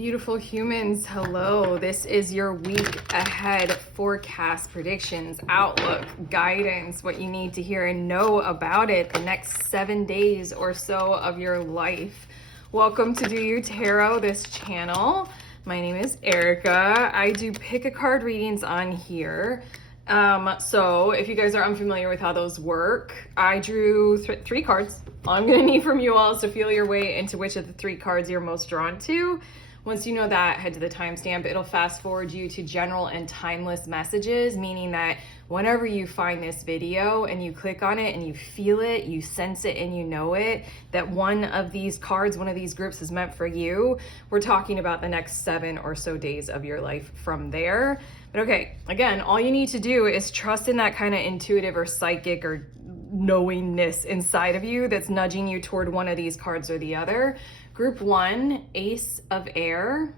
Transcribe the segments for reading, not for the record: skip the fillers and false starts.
Beautiful humans, hello. This is your week ahead forecast, predictions, outlook, guidance, what you need to hear and know about it the next 7 days or so of your life. Welcome to Do You Tarot, this channel. My name is Erica. I do pick a card readings on here. So if you guys are unfamiliar with how those work, I drew three cards. All I'm gonna need from you all is to feel your way into which of the three cards you're most drawn to. Once you know that, head to the timestamp. It'll fast forward you to general and timeless messages, meaning that whenever you find this video and you click on it and you feel it, you sense it and you know it, that one of these cards, one of these groups is meant for you, we're talking about the next 7 or so days of your life from there. But okay, again, all you need to do is trust in that kind of intuitive or psychic or knowingness inside of you that's nudging you toward one of these cards or the other. Group 1, Ace of Air.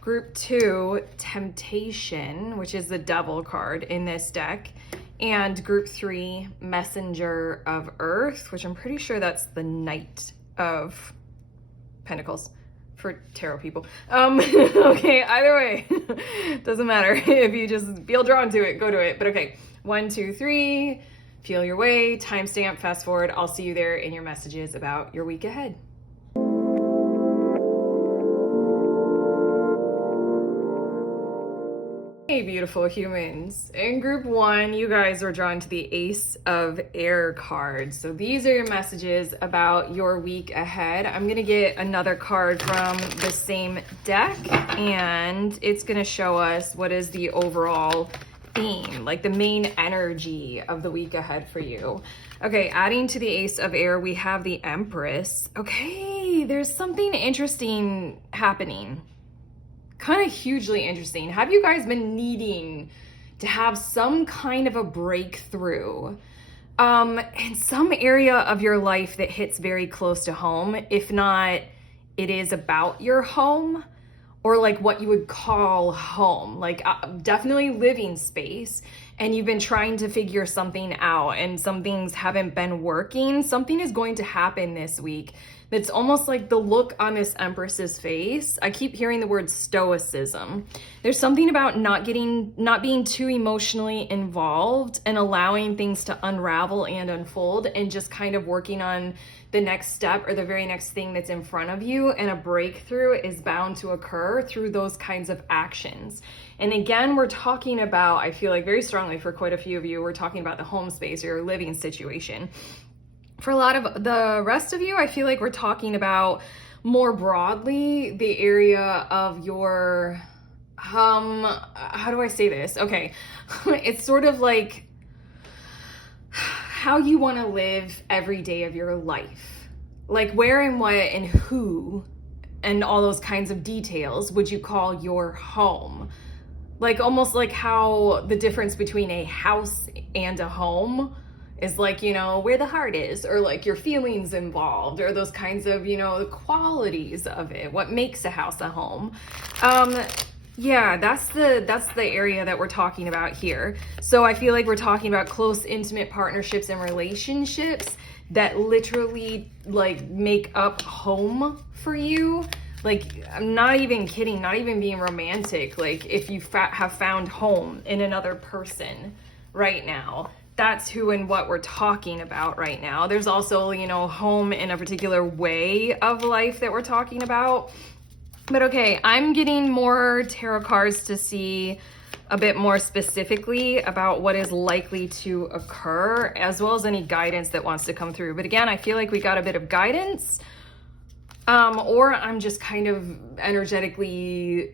Group 2, Temptation, which is the Devil card in this deck. And Group 3, Messenger of Earth, which I'm pretty sure that's the Knight of Pentacles for tarot people. Okay, either way, doesn't matter. If you just feel drawn to it, go to it. But okay, 1, 2, 3, feel your way, timestamp, fast forward. I'll see you there in your messages about your week ahead. Hey, beautiful humans. In group 1, you guys were drawn to the Ace of Air card. So these are your messages about your week ahead. I'm going to get another card from the same deck, and it's going to show us what is the overall theme, like the main energy of the week ahead for you. Okay, adding to the Ace of Air, we have the Empress. Okay, there's something interesting happening. Kind of hugely interesting. Have you guys been needing to have some kind of a breakthrough in some area of your life that hits very close to home? If not, it is about your home, or like what you would call home, like definitely living space, and you've been trying to figure something out and some things haven't been working. Something is going to happen this week that's almost like the look on this Empress's face. I keep hearing the word stoicism. There's something about not being too emotionally involved and allowing things to unravel and unfold and just kind of working on the next step or the very next thing that's in front of you. And a breakthrough is bound to occur through those kinds of actions. And again, we're talking about, I feel like very strongly for quite a few of you, we're talking about the home space or your living situation. For a lot of the rest of you, I feel like we're talking about more broadly the area of your, how do I say this? Okay, it's sort of like how you want to live every day of your life. Like where and what and who and all those kinds of details would you call your home? Like almost like how the difference between a house and a home is like, you know, where the heart is, or like your feelings involved, or those kinds of, you know, the qualities of it, what makes a house a home. Yeah, that's the area that we're talking about here. So I feel like we're talking about close, intimate partnerships and relationships that literally like make up home for you. Like, I'm not even kidding, not even being romantic. Like if you have found home in another person right now, that's who and what we're talking about right now. There's also, you know, home in a particular way of life that we're talking about. But okay, I'm getting more tarot cards to see a bit more specifically about what is likely to occur, as well as any guidance that wants to come through. But again, I feel like we got a bit of guidance, or I'm just kind of energetically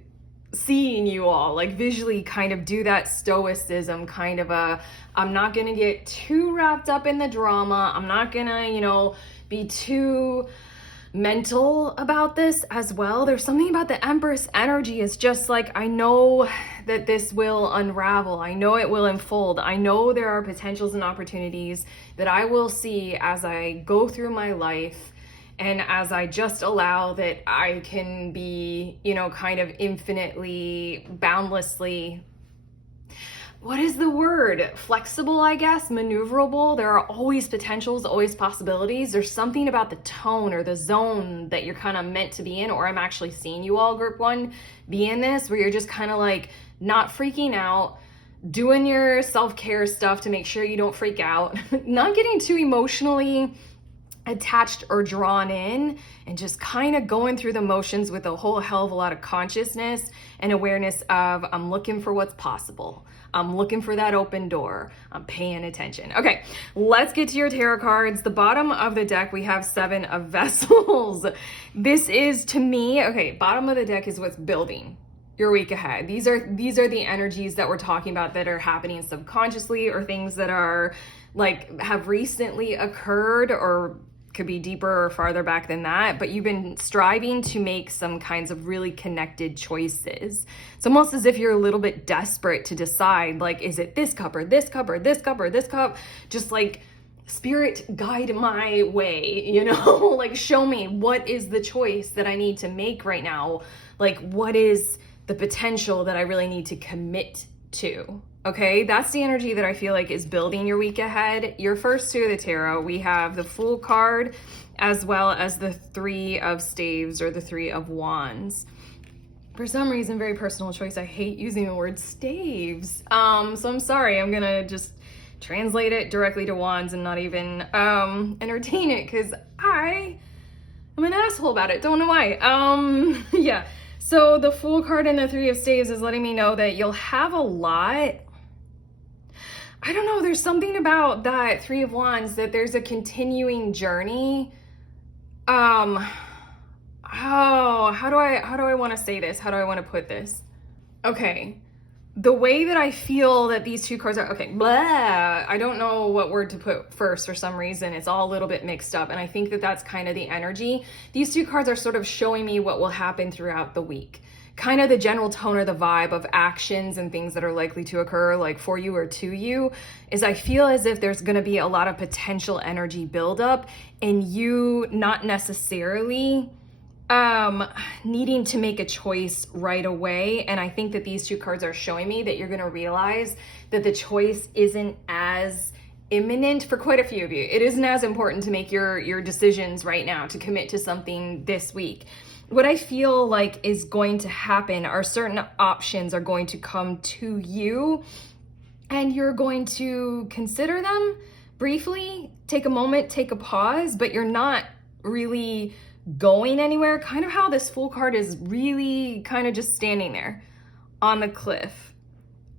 seeing you all like visually kind of do that stoicism kind of I'm not gonna get too wrapped up in the drama. I'm not gonna, you know, be too mental about this as well. There's something about the Empress energy. It's just like, I know that this will unravel. I know it will unfold. I know there are potentials and opportunities that I will see as I go through my life. And as I just allow that I can be, you know, kind of infinitely, boundlessly what is the word? Flexible, I guess, maneuverable. There are always potentials, always possibilities. There's something about the tone or the zone that you're kind of meant to be in, or I'm actually seeing you all, group one, be in this, where you're just kind of like not freaking out, doing your self-care stuff to make sure you don't freak out, not getting too emotionally attached or drawn in, and just kind of going through the motions with a whole hell of a lot of consciousness and awareness of, I'm looking for what's possible. I'm looking for that open door. I'm paying attention. Okay, let's get to your tarot cards. The bottom of the deck, we have 7 of Vessels. This is, to me, okay, bottom of the deck is what's building your week ahead. These are the energies that we're talking about that are happening subconsciously, or things that are like have recently occurred, or could be deeper or farther back than that, but you've been striving to make some kinds of really connected choices. It's almost as if you're a little bit desperate to decide, like, is it this cup or this cup or this cup or this cup? Just like, spirit, guide my way, you know? Like, show me, what is the choice that I need to make right now? Like, what is the potential that I really need to commit to? Okay, that's the energy that I feel like is building your week ahead. Your first 2 of the tarot, we have the Fool card as well as the 3 of Staves, or the 3 of Wands. For some reason, very personal choice, I hate using the word staves. So I'm sorry, I'm gonna just translate it directly to Wands and not even entertain it, because I'm an asshole about it, don't know why. Yeah, so the Fool card and the 3 of Staves is letting me know that you'll have a lot. I don't know, there's something about that 3 of Wands that there's a continuing journey. How do I want to say this? How do I want to put this? Okay. The way that I feel that these 2 cards are, okay, blah, I don't know what word to put first for some reason. It's all a little bit mixed up, and I think that that's kind of the energy. These 2 cards are sort of showing me what will happen throughout the week. Kind of the general tone or the vibe of actions and things that are likely to occur, like for you or to you, is I feel as if there's going to be a lot of potential energy buildup, and you not necessarily needing to make a choice right away. And I think that these 2 cards are showing me that you're going to realize that the choice isn't as imminent for quite a few of you. It isn't as important to make your decisions right now, to commit to something this week. What I feel like is going to happen are certain options are going to come to you, and you're going to consider them briefly, take a moment, take a pause, but you're not really going anywhere. Kind of how this Fool card is really kind of just standing there on the cliff.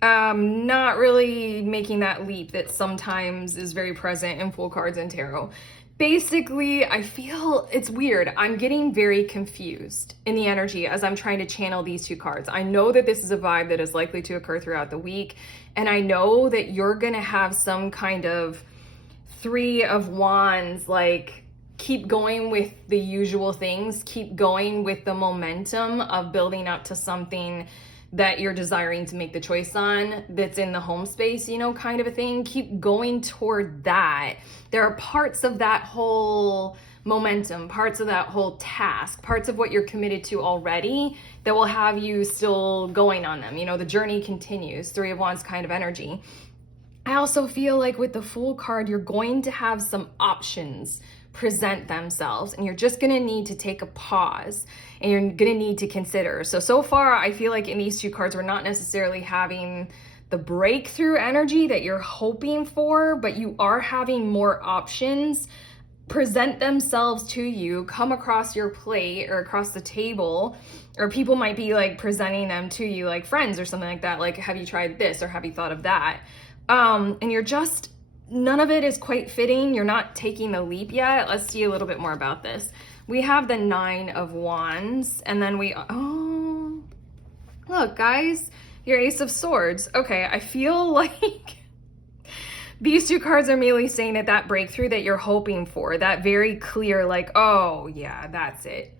Not really making that leap that sometimes is very present in Fool cards and tarot. Basically, I feel it's weird. I'm getting very confused in the energy as I'm trying to channel these 2 cards. I know that this is a vibe that is likely to occur throughout the week, and I know that you're gonna have some kind of 3 of Wands, like, keep going with the usual things, keep going with the momentum of building up to something that you're desiring to make the choice on, that's in the home space, you know, kind of a thing. Keep going toward that. There are parts of that whole momentum, parts of that whole task, parts of what you're committed to already that will have you still going on them. You know, the journey continues, 3 of Wands kind of energy. I also feel like with the Fool card, you're going to have some options present themselves, and you're just gonna need to take a pause, and you're gonna need to consider. So far, I feel like in these 2 cards, we're not necessarily having the breakthrough energy that you're hoping for, but you are having more options present themselves to you, come across your plate or across the table, or people might be like presenting them to you, like friends or something like that, like, have you tried this, or have you thought of that? And you're just, none of it is quite fitting. You're not taking the leap yet. Let's see a little bit more about this. We have the 9 of Wands, and then oh, look, guys, your Ace of Swords. Okay, I feel like these 2 cards are merely saying that that breakthrough that you're hoping for, that very clear, like, oh yeah, that's it.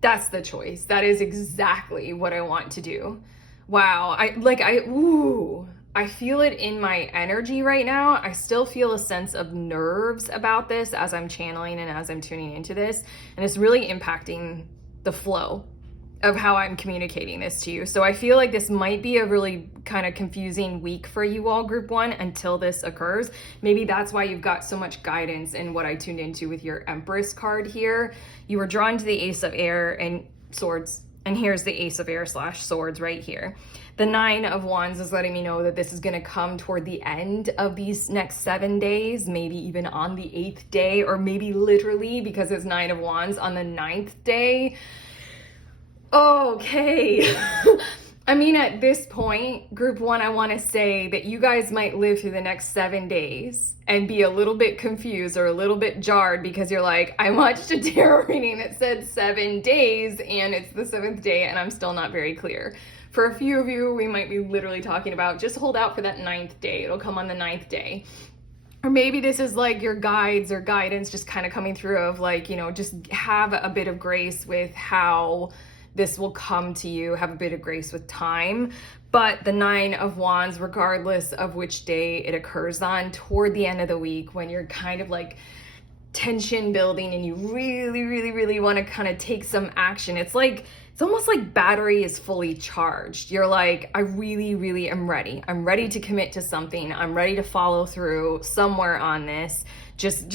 That's the choice. That is exactly what I want to do. Wow, I feel it in my energy right now. I still feel a sense of nerves about this as I'm channeling and as I'm tuning into this, and it's really impacting the flow of how I'm communicating this to you. So I feel like this might be a really kind of confusing week for you all, group one, until this occurs. Maybe that's why you've got so much guidance in what I tuned into with your Empress card here. You were drawn to the Ace of Air and Swords, and here's the Ace of Air / Swords right here. The 9 of Wands is letting me know that this is going to come toward the end of these next 7 days, maybe even on the 8th day, or maybe literally, because it's 9 of Wands, on the 9th day. Okay. I mean, at this point, group one, I want to say that you guys might live through the next 7 days and be a little bit confused or a little bit jarred because you're like, I watched a tarot reading that said 7 days and it's the 7th day and I'm still not very clear. For a few of you, we might be literally talking about just hold out for that 9th day. It'll come on the 9th day. Or maybe this is like your guides or guidance just kind of coming through of like, you know, just have a bit of grace with how this will come to you, have a bit of grace with time. But the 9 of Wands, regardless of which day it occurs on, toward the end of the week when you're kind of like tension building and you really want to kind of take some action, it's almost like battery is fully charged. You're like, I really am ready. I'm ready to commit to something. I'm ready to follow through somewhere on this. Just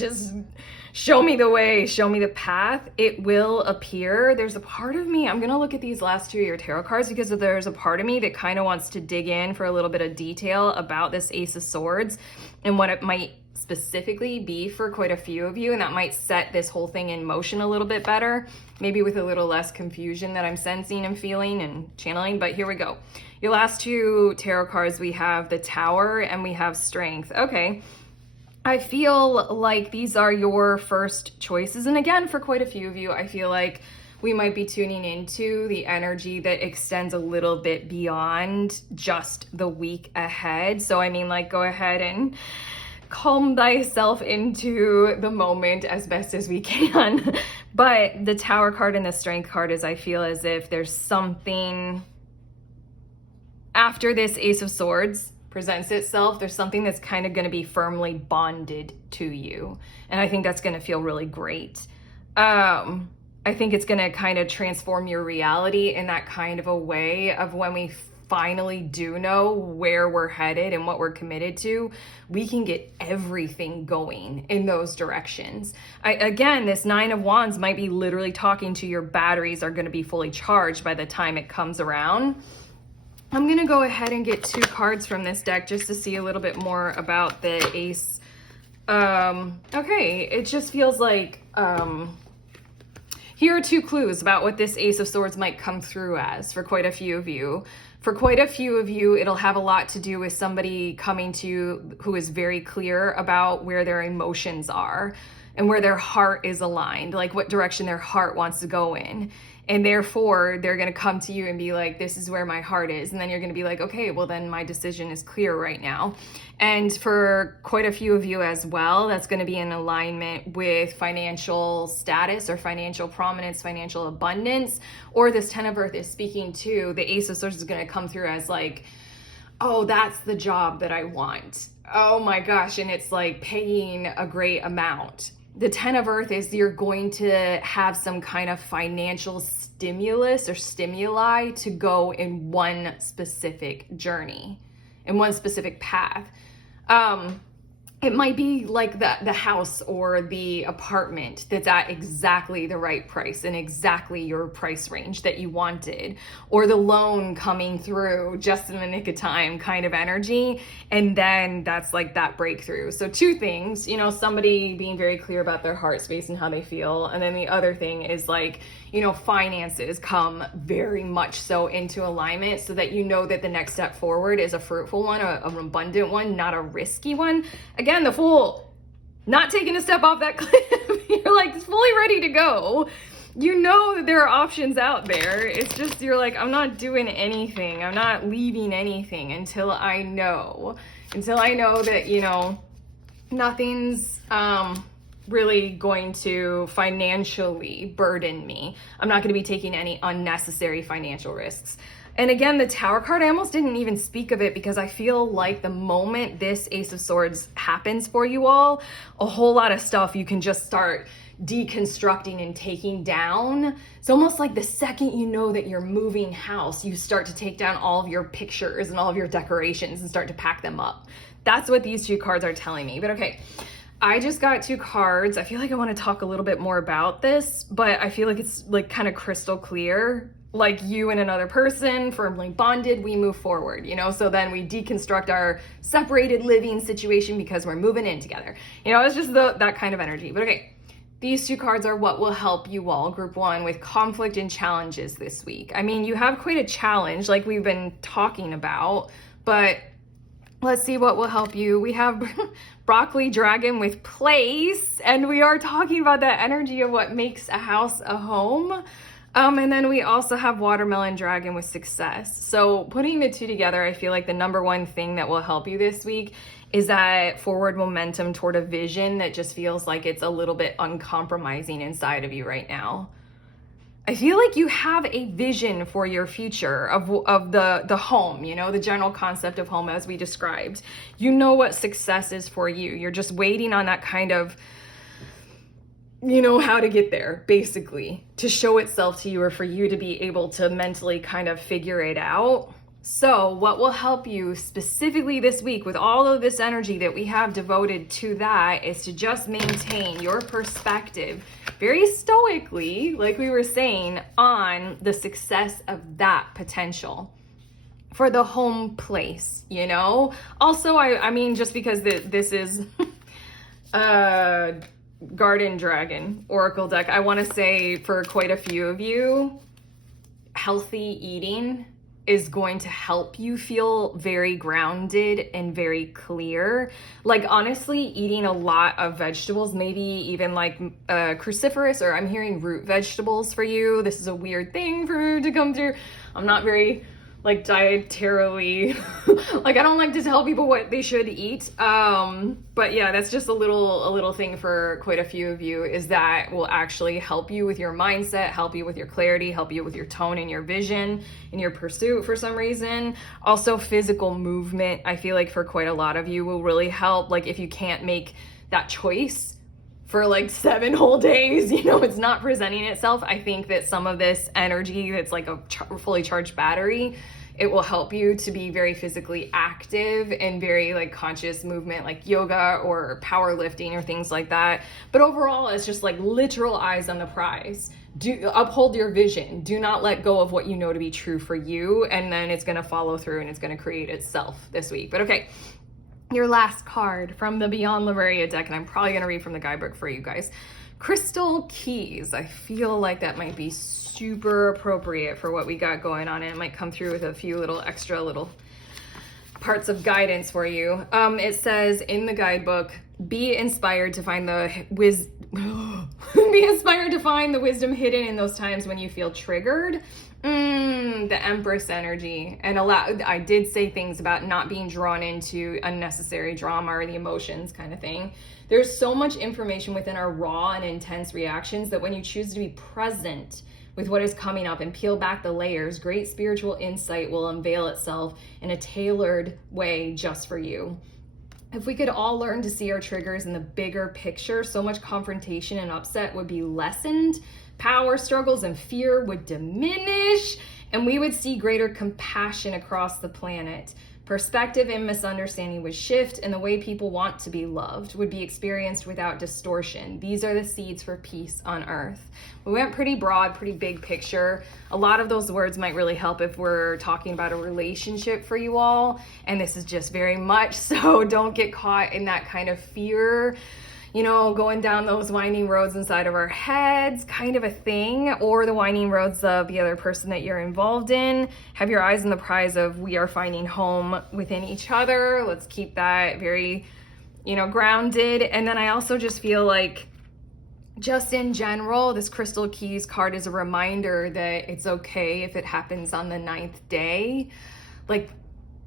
show me the way, show me the path. It will appear. There's a part of me, I'm gonna look at these last 2 of your tarot cards because there's a part of me that kind of wants to dig in for a little bit of detail about this Ace of Swords and what it might specifically be for quite a few of you, and that might set this whole thing in motion a little bit better, maybe with a little less confusion that I'm sensing and feeling and channeling. But here we go. Your last 2 tarot cards, we have the Tower and we have Strength. Okay. I feel like these are your first choices. And again, for quite a few of you, I feel like we might be tuning into the energy that extends a little bit beyond just the week ahead. So I mean, like, go ahead and calm thyself into the moment as best as we can. But the Tower card and the Strength card is, I feel as if there's something after this Ace of Swords presents itself, there's something that's kind of going to be firmly bonded to you. And I think that's going to feel really great. I think it's going to kind of transform your reality in that kind of a way of when we finally do know where we're headed and what we're committed to, we can get everything going in those directions. Again, this 9 of Wands might be literally talking to your batteries are going to be fully charged by the time it comes around. I'm going to go ahead and get 2 cards from this deck just to see a little bit more about the Ace. Okay, it just feels like here are 2 clues about what this Ace of Swords might come through as for quite a few of you. For quite a few of you, it'll have a lot to do with somebody coming to you who is very clear about where their emotions are and where their heart is aligned, like what direction their heart wants to go in. And therefore, they're going to come to you and be like, this is where my heart is. And then you're going to be like, okay, well, then my decision is clear right now. And for quite a few of you as well, that's going to be in alignment with financial status or financial prominence, financial abundance, or this 10 of Earth is speaking to. The Ace of Swords is going to come through as like, oh, that's the job that I want. Oh my gosh. And it's like paying a great amount. The 10 of Earth is you're going to have some kind of financial stimulus or stimuli to go in one specific journey, in one specific path. It might be like the house or the apartment that's at exactly the right price and exactly your price range that you wanted, or the loan coming through just in the nick of time kind of energy. And then that's like that breakthrough. So 2 things, you know, somebody being very clear about their heart space and how they feel. And then the other thing is like, you know, finances come very much so into alignment so that you know that the next step forward is a fruitful one, an abundant one, not a risky one. Again, the Fool, not taking a step off that cliff. You're like fully ready to go. You know that there are options out there. It's just, you're like, I'm not doing anything. I'm not leaving anything until I know that, you know, nothing's, really going to financially burden me. I'm not going to be taking any unnecessary financial risks. And again, the Tower card, I almost didn't even speak of it because I feel like the moment this Ace of Swords happens for you all, a whole lot of stuff you can just start deconstructing and taking down. It's almost like the second you know that you're moving house, you start to take down all of your pictures and all of your decorations and start to pack them up. That's what these two cards are telling me. But okay, I just got two cards. I feel like I want to talk a little bit more about this, but I feel like it's like kind of crystal clear. Like you and another person firmly bonded, we move forward, so then we deconstruct our separated living situation because we're moving in together. It's just that kind of energy. But okay, these two cards are what will help you all, group one, with conflict and challenges this week. I mean, you have quite a challenge like we've been talking about, but let's see what will help you. We have broccoli dragon with place, and we are talking about that energy of what makes a house a home. And then we also have watermelon dragon with success. So putting the two together, I feel like the number one thing that will help you this week is that forward momentum toward a vision that just feels like it's a little bit uncompromising inside of you right now. I feel like you have a vision for your future of the home, the general concept of home as we described. You know what success is for you. You're just waiting on that kind of, how to get there, basically, to show itself to you or for you to be able to mentally kind of figure it out. So what will help you specifically this week with all of this energy that we have devoted to that is to just maintain your perspective very stoically, like we were saying, on the success of that potential for the home place, Also, I mean, just because this is Garden Dragon Oracle deck, I want to say for quite a few of you, healthy eating is going to help you feel very grounded and very clear. Like honestly, eating a lot of vegetables, maybe even like cruciferous, or I'm hearing root vegetables for you. This is a weird thing for to come through. I'm not very like dietarily, like I don't like to tell people what they should eat. But yeah, that's just a little thing for quite a few of you, is that will actually help you with your mindset, help you with your clarity, help you with your tone and your vision and your pursuit for some reason. Also physical movement, I feel like for quite a lot of you will really help. Like if you can't make that choice for like 7 whole days, it's not presenting itself. I think that some of this energy that's like a fully charged battery, it will help you to be very physically active and very like conscious movement, like yoga or powerlifting or things like that. But overall, it's just like literal eyes on the prize. Do uphold your vision. Do not let go of what you know to be true for you. And then it's going to follow through and it's going to create itself this week. But okay. Your last card from the Beyond Lemuria deck, and I'm probably going to read from the guidebook for you guys. Crystal Keys. I feel like that might be super appropriate for what we got going on, and it might come through with a few extra little parts of guidance for you. It says in the guidebook, be inspired to find the wisdom hidden in those times when you feel triggered. The Empress energy. And I did say things about not being drawn into unnecessary drama or the emotions kind of thing. There's so much information within our raw and intense reactions that when you choose to be present with what is coming up and peel back the layers, great spiritual insight will unveil itself in a tailored way just for you. If we could all learn to see our triggers in the bigger picture, so much confrontation and upset would be lessened. Power struggles and fear would diminish, and we would see greater compassion across the planet. Perspective and misunderstanding would shift, and the way people want to be loved would be experienced without distortion. These are the seeds for peace on earth. We went pretty broad, pretty big picture. A lot of those words might really help if we're talking about a relationship for you all, and this is just very much so. Don't get caught in that kind of fear, going down those winding roads inside of our heads kind of a thing, or the winding roads of the other person that you're involved in. Have your eyes on the prize of we are finding home within each other. Let's keep that very, grounded. And then I also just feel like, just in general, this Crystal Keys card is a reminder that it's okay if it happens on the 9th day. Like,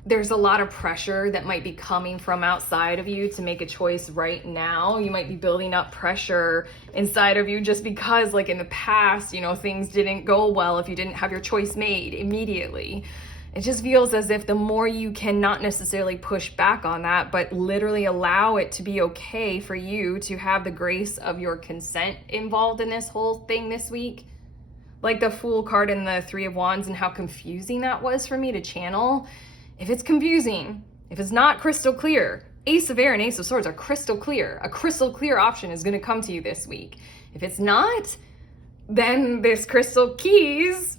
there's a lot of pressure that might be coming from outside of you to make a choice right now. You might be building up pressure inside of you just because, like in the past, things didn't go well if you didn't have your choice made immediately. It just feels as if the more you can not necessarily push back on that, but literally allow it to be okay for you to have the grace of your consent involved in this whole thing this week. Like the Fool card and the Three of Wands and how confusing that was for me to channel. If it's confusing, if it's not crystal clear, Ace of Air and Ace of Swords are crystal clear. A crystal clear option is going to come to you this week. If it's not, then this crystal keys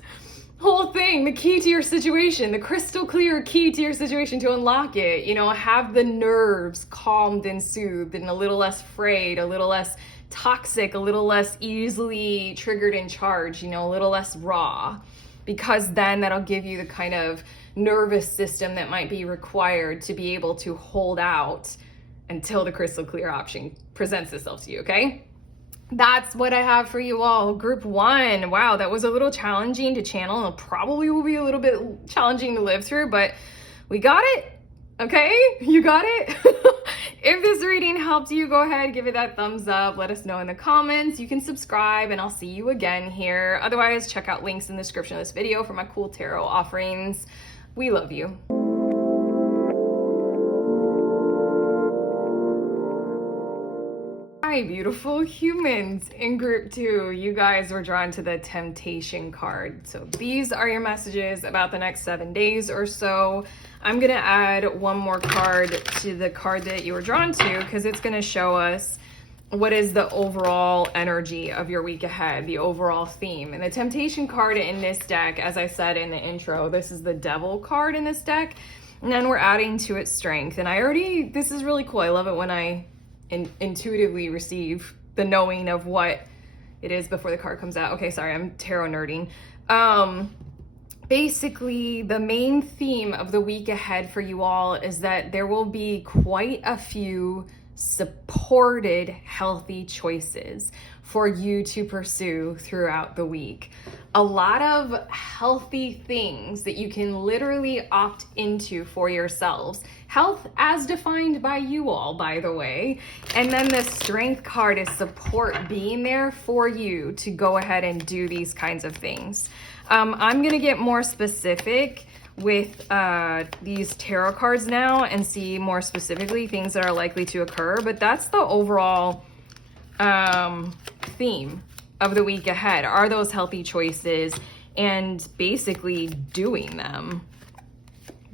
whole thing, the key to your situation, the crystal clear key to your situation to unlock it, you know, have the nerves calmed and soothed and a little less frayed, a little less toxic, a little less easily triggered and charged, you know, a little less raw, because then that'll give you the kind of nervous system that might be required to be able to hold out until the crystal clear option presents itself to you, okay? That's what I have for you all. Group 1. Wow, that was a little challenging to channel. It probably will be a little bit challenging to live through, but we got it. Okay? You got it? If this reading helped you, go ahead, give it that thumbs up. Let us know in the comments. You can subscribe, and I'll see you again here. Otherwise, check out links in the description of this video for my cool tarot offerings. We love you. Hi, beautiful humans in group 2. You guys were drawn to the Temptation card. So these are your messages about the next 7 days or so. I'm going to add one more card to the card that you were drawn to because it's going to show us what is the overall energy of your week ahead, the overall theme. And the Temptation card in this deck, as I said in the intro, this is the Devil card in this deck. And then we're adding to its Strength. And this is really cool. I love it when I intuitively receive the knowing of what it is before the card comes out. Okay, sorry, I'm tarot nerding. Basically, the main theme of the week ahead for you all is that there will be quite a few supported healthy choices for you to pursue throughout the week. A lot of healthy things that you can literally opt into for yourselves. Health as defined by you all, by the way. And then the Strength card is support being there for you to go ahead and do these kinds of things. I'm gonna get more specific with these tarot cards now and see more specifically things that are likely to occur, but that's the overall theme of the week ahead, are those healthy choices and basically doing them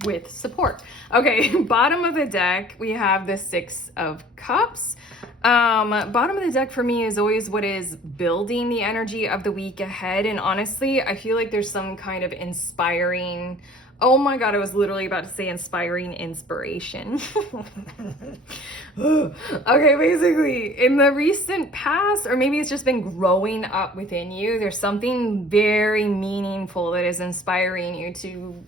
with support. Okay, bottom of the deck, we have the Six of Cups. Bottom of the deck for me is always what is building the energy of the week ahead. And honestly, I feel like there's some kind of inspiring, oh my God, I was literally about to say inspiring inspiration. Okay, basically, in the recent past, or maybe it's just been growing up within you, there's something very meaningful that is inspiring you to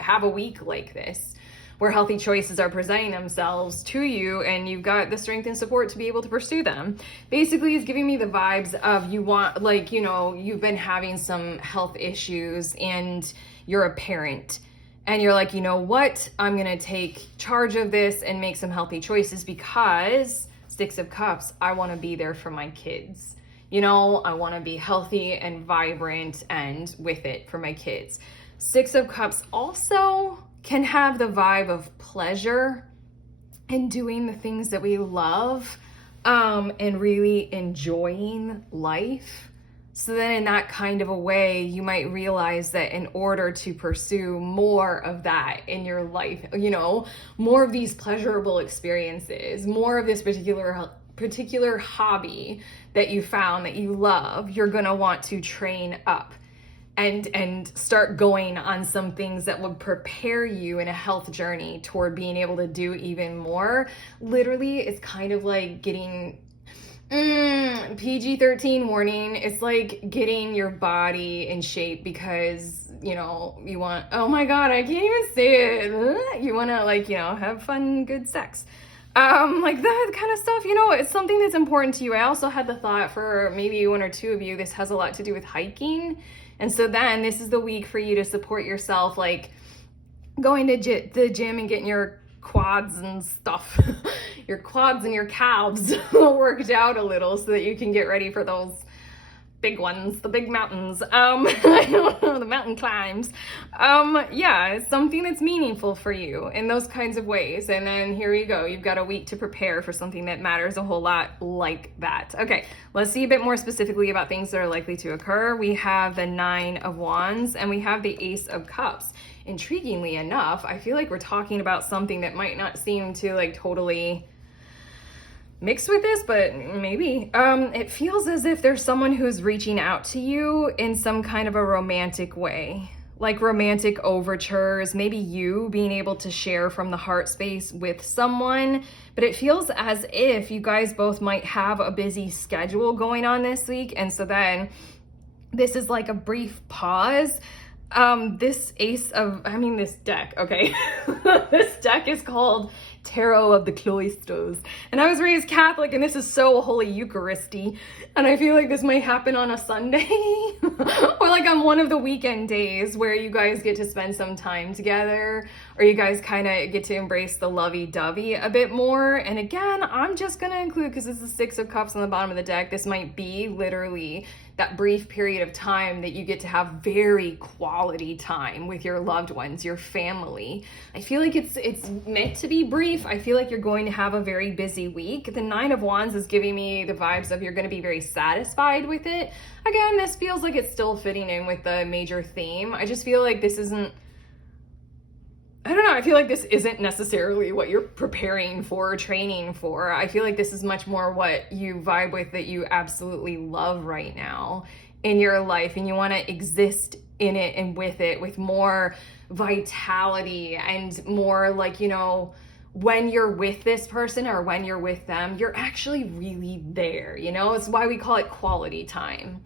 have a week like this, where healthy choices are presenting themselves to you and you've got the strength and support to be able to pursue them. Basically, it's giving me the vibes of you want, like, you know, you've been having some health issues and you're a parent and you're like, you know what, I'm gonna take charge of this and make some healthy choices because Six of Cups, I wanna be there for my kids. You know, I wanna be healthy and vibrant and with it for my kids. Six of Cups also can have the vibe of pleasure and doing the things that we love, and really enjoying life. So then in that kind of a way, you might realize that in order to pursue more of that in your life, you know, more of these pleasurable experiences, more of this particular hobby that you found that you love, you're gonna want to train up and start going on some things that would prepare you in a health journey toward being able to do even more. Literally, it's kind of like getting PG-13 warning. It's like getting your body in shape because, you know, you want, oh my God, I can't even say it. You want to, like, you know, have fun, good sex. Like that kind of stuff, you know, it's something that's important to you. I also had the thought for maybe one or two of you, this has a lot to do with hiking. And so then this is the week for you to support yourself, like going to the gym and getting your quads and stuff, your quads and your calves worked out a little so that you can get ready for those big ones, the big mountains. I don't know, the mountain climbs. Yeah, it's something that's meaningful for you in those kinds of ways. And then here you go. You've got a week to prepare for something that matters a whole lot like that. Okay, let's see a bit more specifically about things that are likely to occur. We have the Nine of Wands and we have the Ace of Cups. Intriguingly enough, I feel like we're talking about something that might not seem to like totally mixed with this, but maybe. It feels as if there's someone who's reaching out to you in some kind of a romantic way, like romantic overtures, maybe you being able to share from the heart space with someone. But it feels as if you guys both might have a busy schedule going on this week. And so then this is like a brief pause. This this deck, okay? This deck is called Tarot of the Cloisters. And I was raised Catholic, and this is so Holy Eucharisty. And I feel like this might happen on a Sunday or like on one of the weekend days where you guys get to spend some time together, or you guys kind of get to embrace the lovey-dovey a bit more. And again, I'm just going to include, because this is Six of Cups on the bottom of the deck, this might be literally that brief period of time that you get to have very quality time with your loved ones, your family. I feel like it's meant to be brief. I feel like you're going to have a very busy week. The Nine of Wands is giving me the vibes of you're going to be very satisfied with it. Again, this feels like it's still fitting in with the major theme. I just feel like this isn't, I don't know, I feel like this isn't necessarily what you're preparing for or training for. I feel like this is much more what you vibe with, that you absolutely love right now in your life, and you want to exist in it and with it with more vitality and more like, you know, when you're with this person or when you're with them, you're actually really there, you know? It's why we call it quality time.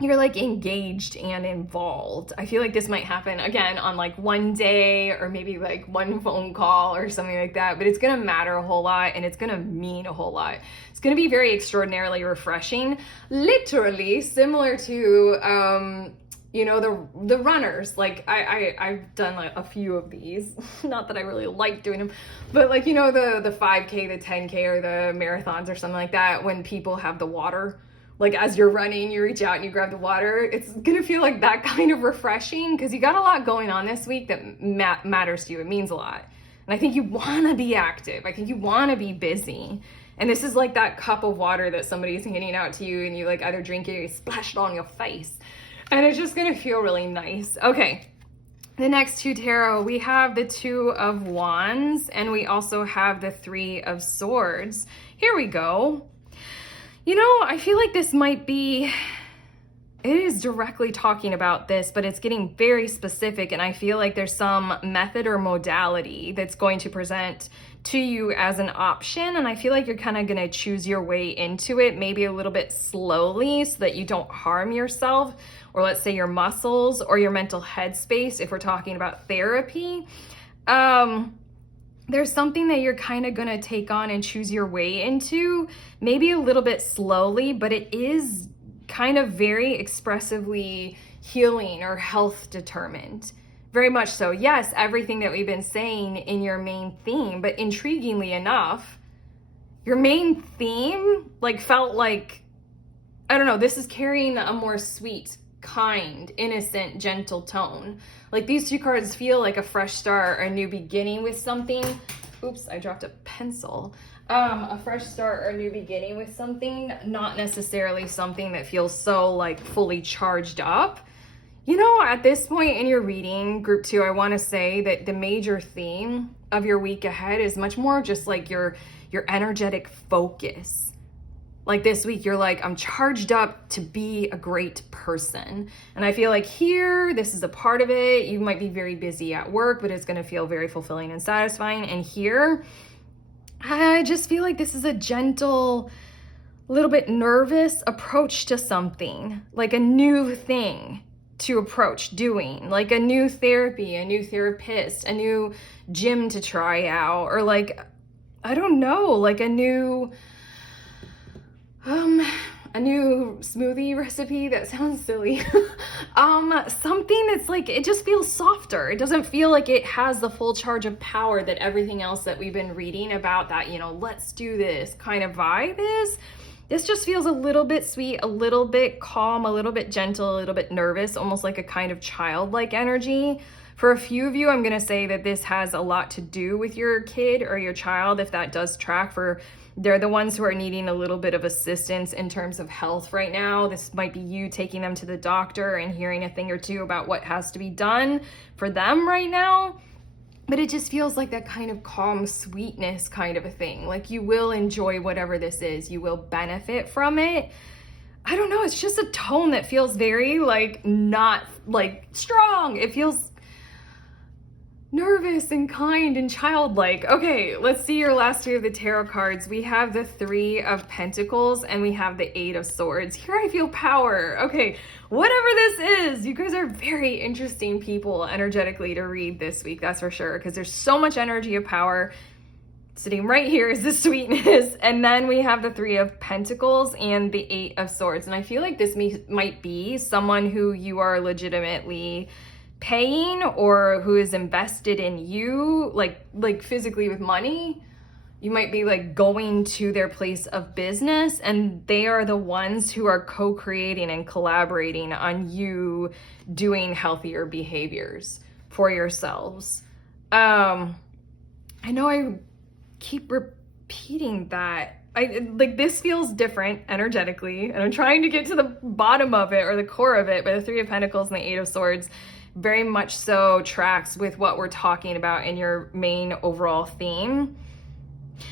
You're like engaged and involved. I feel like this might happen again on like one day or maybe like one phone call or something like that, but it's gonna matter a whole lot and it's gonna mean a whole lot. It's gonna be very extraordinarily refreshing, literally similar to you know, the runners. Like I've done like a few of these, not that I really like doing them, but like, you know, the 5K, the 10K, or the marathons or something like that, when people have the water. Like as you're running, you reach out and you grab the water. It's gonna feel like that kind of refreshing, because you got a lot going on this week that matters to you. It means a lot. And I think you wanna be active. I think you wanna be busy. And this is like that cup of water that somebody's handing out to you, and you like either drink it or you splash it on your face. And it's just gonna feel really nice. Okay, the next two tarot, we have the Two of Wands and we also have the Three of Swords. Here we go. You know, I feel like this might be, it is directly talking about this, but it's getting very specific, and I feel like there's some method or modality that's going to present to you as an option, and I feel like you're kind of going to choose your way into it, maybe a little bit slowly so that you don't harm yourself, or let's say your muscles or your mental headspace if we're talking about therapy. There's something that you're kind of going to take on and choose your way into, maybe a little bit slowly, but it is kind of very expressively healing or health determined. Very much so. Yes, everything that we've been saying in your main theme, but intriguingly enough, your main theme like felt like, I don't know, this is carrying a more sweet, kind, innocent, gentle tone. Like these two cards feel like a fresh start or a new beginning with something. Oops, I dropped a pencil. A fresh start or a new beginning with something, not necessarily something that feels so like fully charged up. You know, at this point in your reading, group 2, I want to say that the major theme of your week ahead is much more just like your energetic focus. Like this week, you're like, I'm charged up to be a great person. And I feel like here, this is a part of it. You might be very busy at work, but it's going to feel very fulfilling and satisfying. And here, I just feel like this is a gentle, little bit nervous approach to something, like a new thing to approach doing, like a new therapy, a new therapist, a new gym to try out, or like, I don't know, like a new smoothie recipe. That sounds silly. Something that's like, it just feels softer. It doesn't feel like it has the full charge of power that everything else that we've been reading about, that, you know, let's do this kind of vibe is. This just feels a little bit sweet, a little bit calm, a little bit gentle, a little bit nervous, almost like a kind of childlike energy. For a few of you, I'm going to say that this has a lot to do with your kid or your child, if that does track. They're the ones who are needing a little bit of assistance in terms of health right now. This might be you taking them to the doctor and hearing a thing or two about what has to be done for them right now. But it just feels like that kind of calm sweetness kind of a thing. Like you will enjoy whatever this is. You will benefit from it. I don't know. It's just a tone that feels very like not like strong. It feels nervous and kind and childlike. Okay, let's see your last two of the tarot cards. We have the Three of Pentacles and we have the Eight of Swords. Here I feel power. Okay, whatever this is, you guys are very interesting people energetically to read this week, that's for sure, because there's so much energy of power. Sitting right here is the sweetness. And then we have the Three of Pentacles and the Eight of Swords. And I feel like this might be someone who you are legitimately paying or who is invested in you, like physically with money. You might be like going to their place of business and they are the ones who are co-creating and collaborating on you doing healthier behaviors for yourselves. I know I keep repeating that. This feels different energetically, and I'm trying to get to the bottom of it or the core of it, but the Three of Pentacles and the Eight of Swords very much so tracks with what we're talking about in your main overall theme.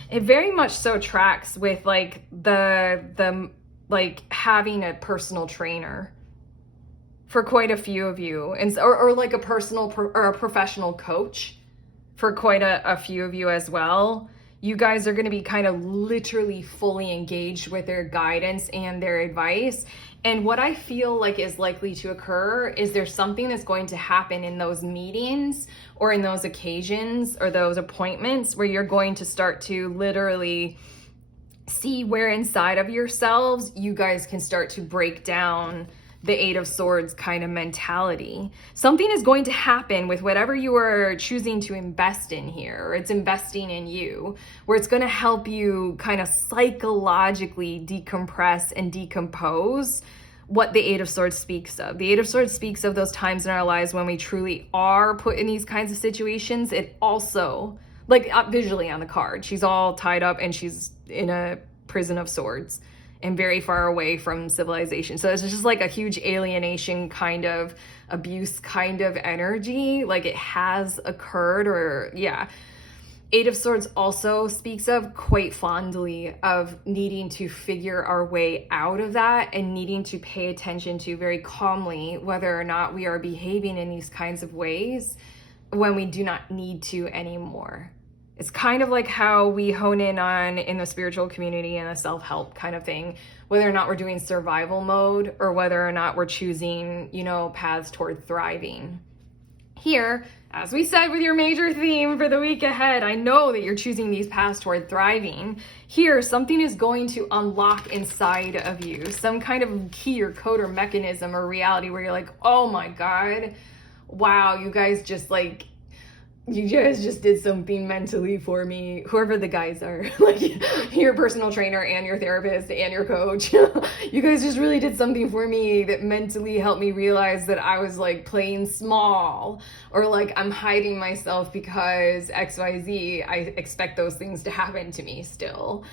It very much so tracks with like the like having a personal trainer for quite a few of you, and or like a personal or a professional coach for quite a few of you as well. You guys are going to be kind of literally fully engaged with their guidance and their advice. And what I feel like is likely to occur is there's something that's going to happen in those meetings or in those occasions or those appointments where you're going to start to literally see where inside of yourselves you guys can start to break down the Eight of Swords kind of mentality. Something is going to happen with whatever you are choosing to invest in here, or it's investing in you, where it's going to help you kind of psychologically decompress and decompose what the Eight of Swords speaks of. The Eight of Swords speaks of those times in our lives when we truly are put in these kinds of situations. It also, like visually on the card, she's all tied up and she's in a prison of swords and very far away from civilization. So it's just like a huge alienation kind of abuse kind of energy. Like it has occurred, or yeah. Eight of Swords also speaks of quite fondly of needing to figure our way out of that and needing to pay attention to very calmly whether or not we are behaving in these kinds of ways when we do not need to anymore. It's kind of like how we hone in on in the spiritual community and the self-help kind of thing, whether or not we're doing survival mode or whether or not we're choosing, paths toward thriving. Here, as we said with your major theme for the week ahead, I know that you're choosing these paths toward thriving. Here, something is going to unlock inside of you, some kind of key or code or mechanism or reality where you're like, oh my God, wow, you guys just did something mentally for me, whoever the guys are, like your personal trainer and your therapist and your coach. You guys just really did something for me that mentally helped me realize that I was like playing small, or like I'm hiding myself because XYZ, I expect those things to happen to me still.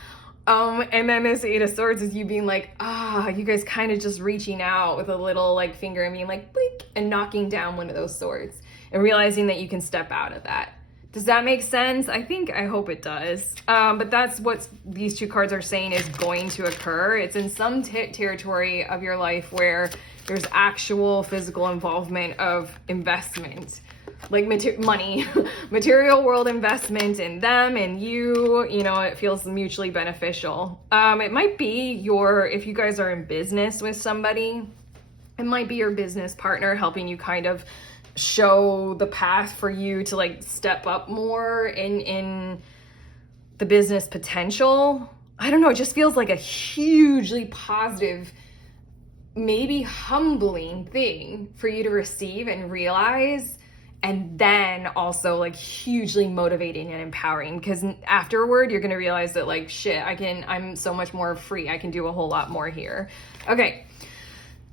And then this Eight of Swords is you being like, you guys kind of just reaching out with a little like finger and being like, blink, and knocking down one of those swords. And realizing that you can step out of that. Does that make sense? I hope it does. But that's what these two cards are saying is going to occur. It's in some territory of your life where there's actual physical involvement of investment, like money, material world investment in them and you, it feels mutually beneficial. It might be if you guys are in business with somebody, it might be your business partner helping you kind of show the path for you to like step up more in the business potential. I don't know, it just feels like a hugely positive, maybe humbling thing for you to receive and realize and then also like hugely motivating and empowering, because afterward you're gonna realize that like shit, I'm so much more free. I can do a whole lot more here. Okay,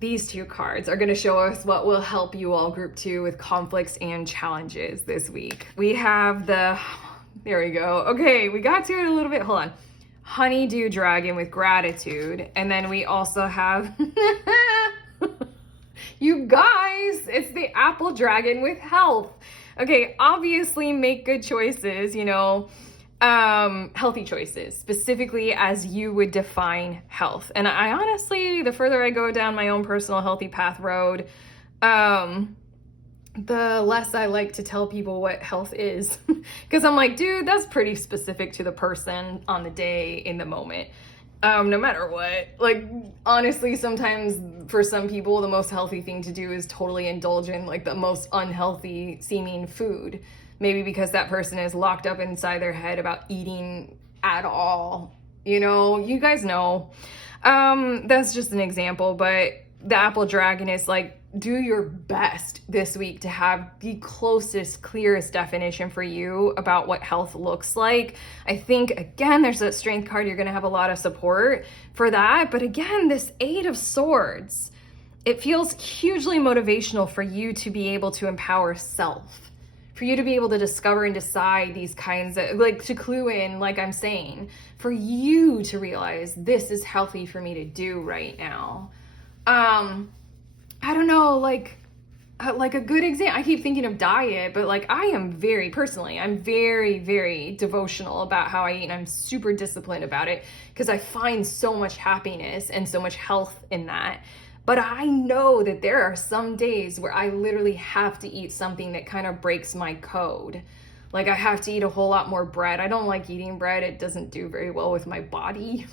these two cards are gonna show us what will help you all group 2 with conflicts and challenges this week. We have there we go. Okay, we got to it a little bit. Hold on. Honeydew Dragon with gratitude, and then we also have you guys, it's the Apple Dragon with health. Okay, obviously make good choices, healthy choices, specifically as you would define health. And I honestly, the further I go down my own personal healthy path road, the less I like to tell people what health is. Because I'm like, dude, that's pretty specific to the person on the day, in the moment. No matter what. Like, honestly, sometimes for some people, the most healthy thing to do is totally indulge in like the most unhealthy seeming food. Maybe because that person is locked up inside their head about eating at all. You guys know. That's just an example, but the Apple Dragon is like, do your best this week to have the closest, clearest definition for you about what health looks like. I think, again, there's that strength card. You're going to have a lot of support for that. But again, this 8 of Swords, it feels hugely motivational for you to be able to empower self, for you to be able to discover and decide these kinds of, like, to clue in, like I'm saying, for you to realize this is healthy for me to do right now. I don't know, like a good example, I keep thinking of diet, but like I'm very, very devotional about how I eat, and I'm super disciplined about it because I find so much happiness and so much health in that. But I know that there are some days where I literally have to eat something that kind of breaks my code. Like I have to eat a whole lot more bread. I don't like eating bread. It doesn't do very well with my body.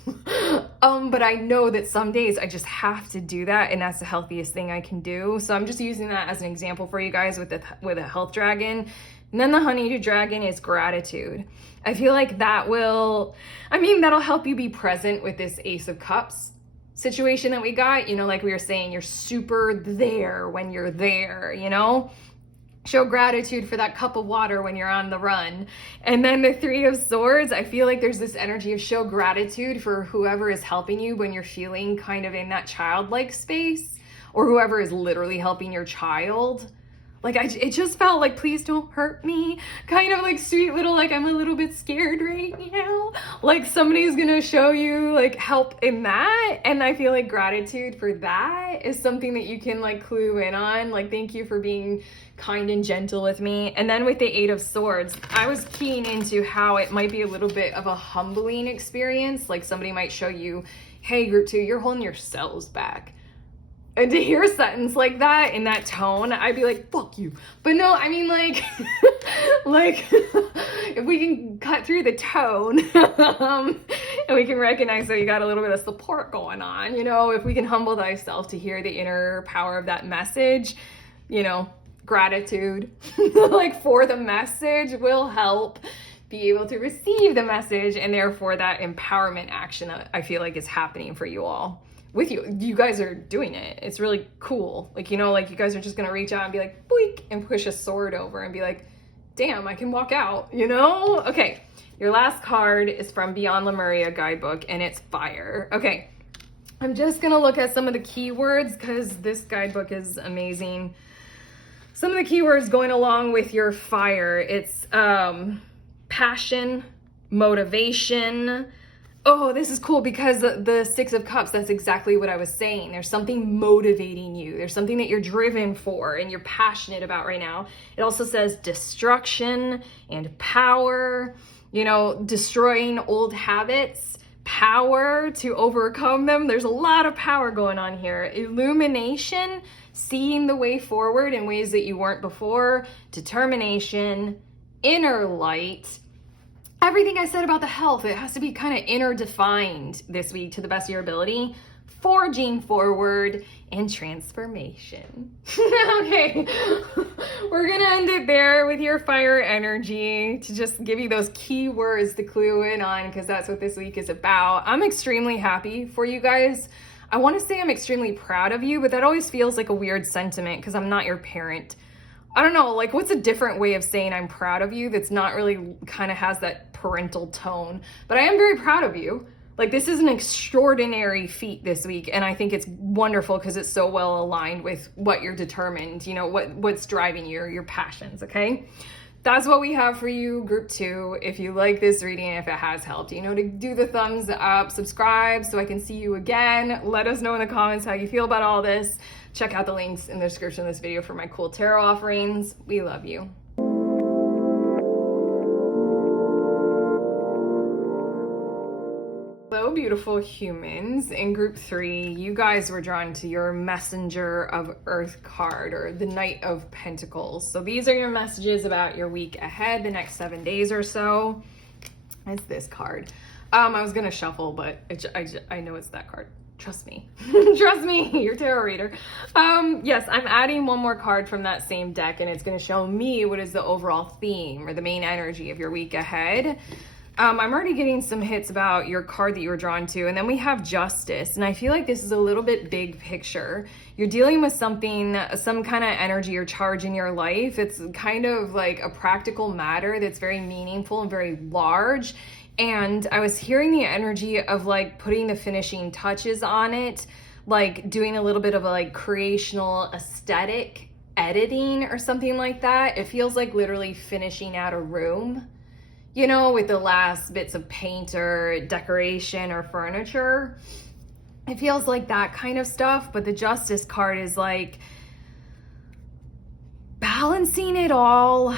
But I know that some days I just have to do that, and that's the healthiest thing I can do. So I'm just using that as an example for you guys with a health dragon. And then the honeydew dragon is gratitude. I feel like that'll help you be present with this Ace of Cups situation that we got. Like we were saying, you're super there when you're there, Show gratitude for that cup of water when you're on the run. And then the 3 of Swords, I feel like there's this energy of show gratitude for whoever is helping you when you're feeling kind of in that childlike space, or whoever is literally helping your child. Like it just felt like, please don't hurt me. Kind of like sweet little, like I'm a little bit scared right now. Like somebody's gonna show you like help in that. And I feel like gratitude for that is something that you can like clue in on. Like, thank you for being kind and gentle with me. And then with the 8 of Swords, I was keying into how it might be a little bit of a humbling experience. Like somebody might show you, hey, group 2, you're holding yourselves back. And to hear a sentence like that in that tone, I'd be like, fuck you. But no, I mean like, like if we can cut through the tone and we can recognize that you got a little bit of support going on, if we can humble thyself to hear the inner power of that message, gratitude, like for the message will help be able to receive the message, and therefore that empowerment action that I feel like is happening for you all. With you guys are doing it. It's really cool. Like, like you guys are just gonna reach out and be like, boink, and push a sword over and be like, damn, I can walk out, Okay, your last card is from Beyond Lemuria guidebook, and it's fire. Okay, I'm just gonna look at some of the keywords because this guidebook is amazing. Some of the keywords going along with your fire, it's passion, motivation. Oh, this is cool because the 6 of Cups, that's exactly what I was saying. There's something motivating you. There's something that you're driven for and you're passionate about right now. It also says destruction and power, destroying old habits, power to overcome them. There's a lot of power going on here. Illumination, seeing the way forward in ways that you weren't before, determination, inner light. Everything I said about the health, it has to be kind of inner defined this week to the best of your ability. Forging forward and transformation. Okay, we're gonna end it there with your fire energy to just give you those key words to clue in on, because that's what this week is about. I'm extremely happy for you guys. I want to say I'm extremely proud of you, but that always feels like a weird sentiment because I'm not your parent. I don't know, like what's a different way of saying I'm proud of you that's not really kind of has that parental tone, but I am very proud of you. Like this is an extraordinary feat this week, and I think it's wonderful because it's so well aligned with what you're determined, you know, what's driving your passions, okay? That's what we have for you, group 2. If you like this reading, if it has helped, you know, to do the thumbs up, subscribe so I can see you again. Let us know in the comments how you feel about all this. Check out the links in the description of this video for my cool tarot offerings. We love you. Hello, beautiful humans. In group 3, you guys were drawn to your Messenger of Earth card, or the Knight of Pentacles. So these are your messages about your week ahead, the next 7 days or so. It's this card. I was gonna shuffle, but I know it's that card. Trust me. Trust me, your tarot reader. Yes, I'm adding one more card from that same deck, and it's gonna show me what is the overall theme or the main energy of your week ahead. I'm already getting some hits about your card that you were drawn to, and then we have Justice, and I feel like this is a little bit big picture. You're dealing with something, some kind of energy or charge in your life. It's kind of like a practical matter that's very meaningful and very large, and I was hearing the energy of like putting the finishing touches on it, like doing a little bit of a like creational aesthetic editing or something like that. It feels like literally finishing out a room, you know, with the last bits of paint or decoration or furniture. It feels like that kind of stuff, but the Justice card is like balancing it all,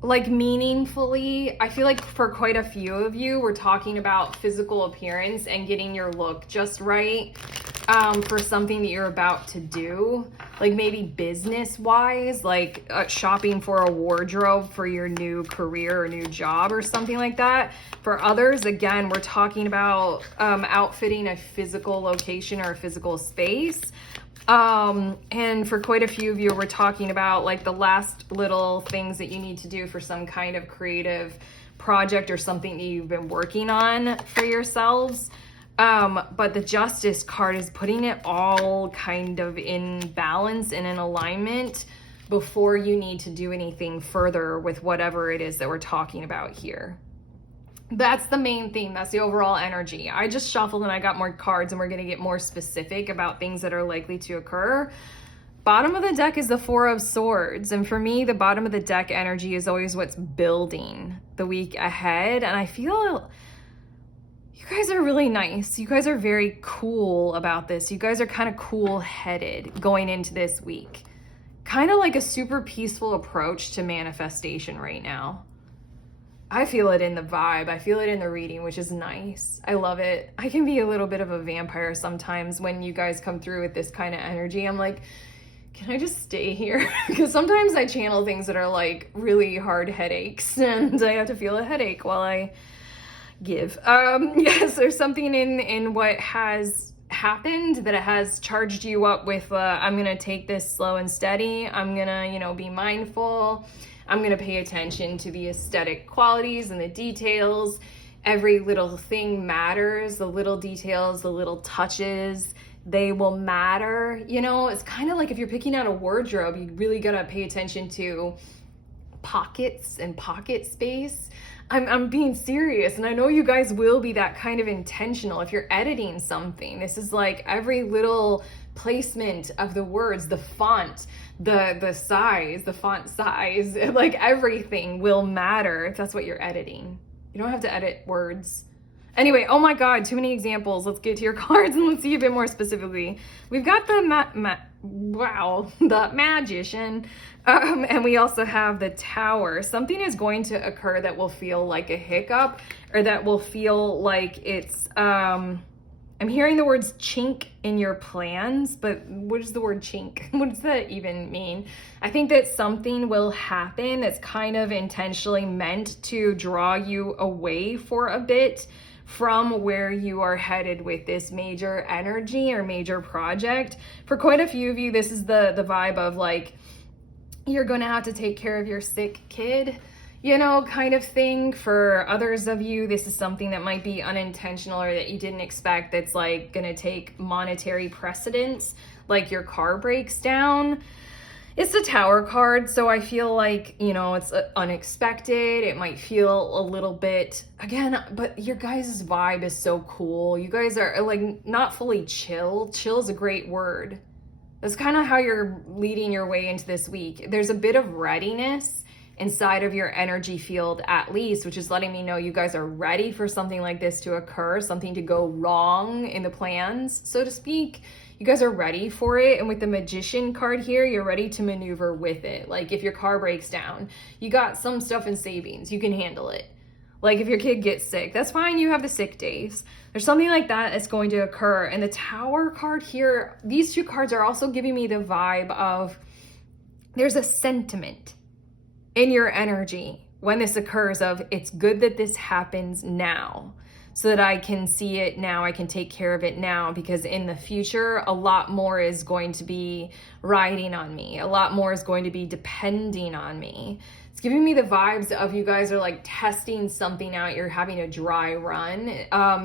like meaningfully. I feel like for quite a few of you, we're talking about physical appearance and getting your look just right for something that you're about to do, like maybe business wise, like shopping for a wardrobe for your new career or new job or something like that. For others, again, we're talking about outfitting a physical location or a physical space. And for quite a few of you, we're talking about like the last little things that you need to do for some kind of creative project or something that you've been working on for yourselves. But the Justice card is putting it all kind of in balance and in alignment before you need to do anything further with whatever it is that we're talking about here. That's the main theme. That's the overall energy. I just shuffled and I got more cards, and we're going to get more specific about things that are likely to occur. Bottom of the deck is the Four of Swords. And for me, the bottom of the deck energy is always what's building the week ahead. And I feel you guys are really nice. You guys are very cool about this. You guys are kind of cool-headed going into this week. Kind of like a super peaceful approach to manifestation right now. I feel it in the vibe. I feel it in the reading, which is nice. I love it. I can be a little bit of a vampire sometimes when you guys come through with this kind of energy. I'm like, can I just stay here? Because sometimes I channel things that are like really hard headaches, and I have to feel a headache while I give. Yes, there's something in what has happened that it has charged you up with, I'm gonna take this slow and steady. I'm gonna, you know, be mindful. I'm gonna pay attention to the aesthetic qualities and the details. Every little thing matters. The little details, the little touches, they will matter. You know, it's kind of like if you're picking out a wardrobe, you really gotta pay attention to pockets and pocket space. I'm being serious, and I know you guys will be that kind of intentional. If you're editing something, this is like every little placement of the words, the font, the size, the font size, like everything will matter if that's what you're editing. You don't have to edit words. Anyway, oh my God, too many examples. Let's get to your cards and let's see a bit more specifically. We've got the the Magician, and we also have the Tower. Something is going to occur that will feel like a hiccup, or that will feel like it's, I'm hearing the words chink in your plans, but what is the word chink? What does that even mean? I think that something will happen that's kind of intentionally meant to draw you away for a bit from where you are headed with this major energy or major project. For quite a few of you, this is the vibe of like, you're going to have to take care of your sick kid, you know, kind of thing. For others of you, this is something that might be unintentional or that you didn't expect, that's like going to take monetary precedence, like your car breaks down. It's the Tower card, so I feel like, it's unexpected. It might feel a little bit, again, but your guys' vibe is so cool. You guys are like not fully chill. Chill is a great word. That's kind of how you're leading your way into this week. There's a bit of readiness inside of your energy field, at least, which is letting me know you guys are ready for something like this to occur, something to go wrong in the plans, so to speak. You guys are ready for it. And with the Magician card here, you're ready to maneuver with it. Like if your car breaks down, you got some stuff in savings, you can handle it. Like if your kid gets sick, that's fine, you have the sick days. There's something like that that's going to occur. And the Tower card here, these two cards are also giving me the vibe of there's a sentiment in your energy when this occurs of it's good that this happens now, so that I can see it now, I can take care of it now, because in the future, a lot more is going to be riding on me. A lot more is going to be depending on me. It's giving me the vibes of you guys are like testing something out. You're having a dry run.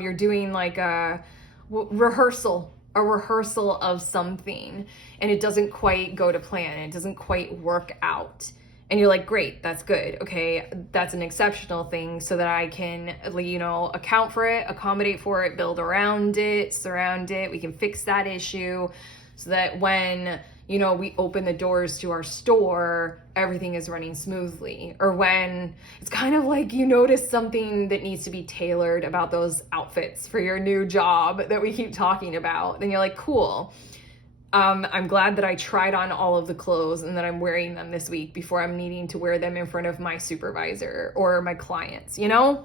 You're doing like a rehearsal of something, and it doesn't quite go to plan. It doesn't quite work out. And you're like, great, that's good. Okay, that's an exceptional thing, so that I can, account for it, accommodate for it, build around it, surround it. We can fix that issue so that when, we open the doors to our store, everything is running smoothly. Or when it's kind of like you notice something that needs to be tailored about those outfits for your new job that we keep talking about. Then you're like, cool. I'm glad that I tried on all of the clothes and that I'm wearing them this week before I'm needing to wear them in front of my supervisor or my clients, Yeah,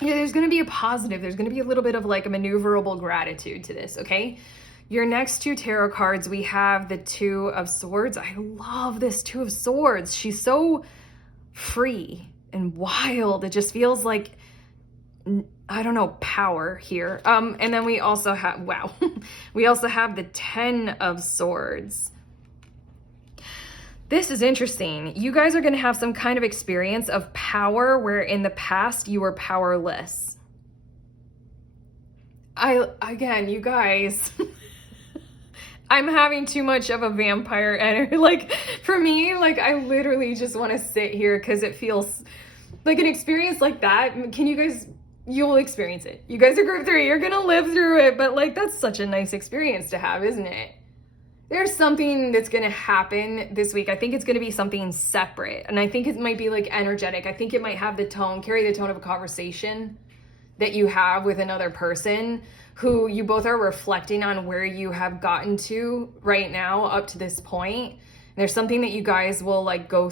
there's going to be a positive. There's going to be a little bit of like a maneuverable gratitude to this, okay? Your next two tarot cards, we have the Two of Swords. I love this Two of Swords. She's so free and wild. It just feels like, I don't know, power here. And then we also have, wow, we also have the Ten of Swords. This is interesting. You guys are going to have some kind of experience of power where in the past you were powerless. Again, you guys, I'm having too much of a vampire energy. Like for me, like I literally just want to sit here because it feels like an experience like that. Can you guys, you'll experience it. You guys are group 3, you're going to live through it, but like that's such a nice experience to have, isn't it? There's something that's going to happen this week. I think it's going to be something separate. And I think it might be like energetic. I think it might have the tone, carry the tone of a conversation that you have with another person who you both are reflecting on where you have gotten to right now up to this point. There's something that you guys will like go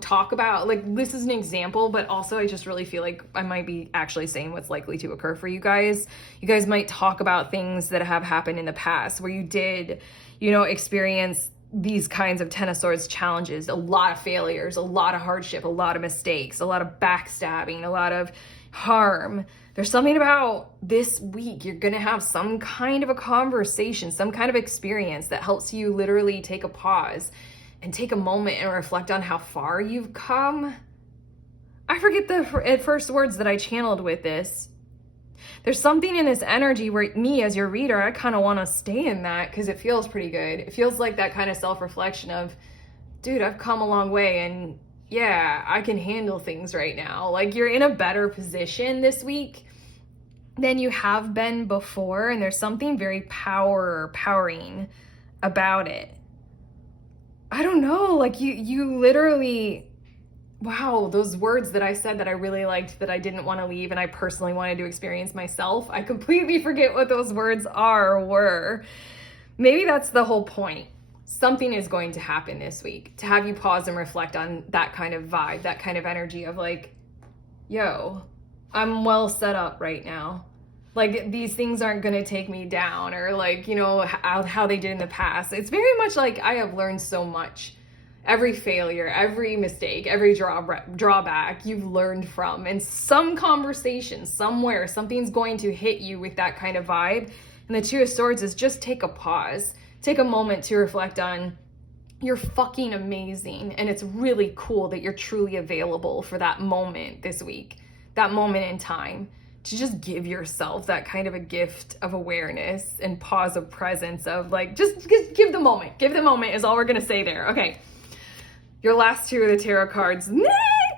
talk about. Like this is an example, but also I just really feel like I might be actually saying what's likely to occur for you guys. You guys might talk about things that have happened in the past where you did, experience these kinds of Ten of Swords challenges, a lot of failures, a lot of hardship, a lot of mistakes, a lot of backstabbing, a lot of harm. There's something about this week, you're going to have some kind of a conversation, some kind of experience that helps you literally take a pause and take a moment and reflect on how far you've come. I forget the first words that I channeled with this. There's something in this energy where me as your reader, I kind of want to stay in that because it feels pretty good. It feels like that kind of self-reflection of, dude, I've come a long way and yeah, I can handle things right now. Like you're in a better position this week than you have been before. And there's something very powering about it. I don't know, like you literally, wow, those words that I said that I really liked that I didn't want to leave and I personally wanted to experience myself. I completely forget what those words were. Maybe that's the whole point. Something is going to happen this week to have you pause and reflect on that kind of vibe, that kind of energy of like, yo, I'm well set up right now. Like these things aren't going to take me down or like, how they did in the past. It's very much like I have learned so much. Every failure, every mistake, every drawback you've learned from. And some conversation somewhere, something's going to hit you with that kind of vibe. And the Two of Swords is just take a pause. Take a moment to reflect on, you're fucking amazing. And it's really cool that you're truly available for that moment this week, that moment in time to just give yourself that kind of a gift of awareness and pause of presence of like, just give the moment. Give the moment is all we're going to say there. Okay. Your last two of the tarot cards.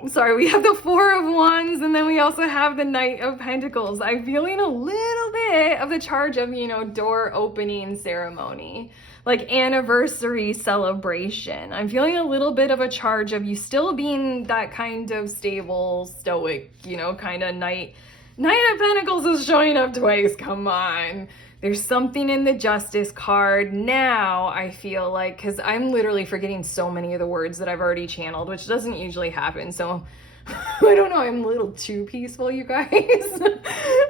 Sorry, we have the Four of Wands, and then we also have the Knight of Pentacles. I'm feeling a little bit of the charge of, door opening ceremony, like anniversary celebration. I'm feeling a little bit of a charge of you still being that kind of stable, stoic, kind of Knight of Pentacles is showing up twice. Come on. There's something in the Justice card now, I feel like, because I'm literally forgetting so many of the words that I've already channeled, which doesn't usually happen. So I don't know, I'm a little too peaceful, you guys.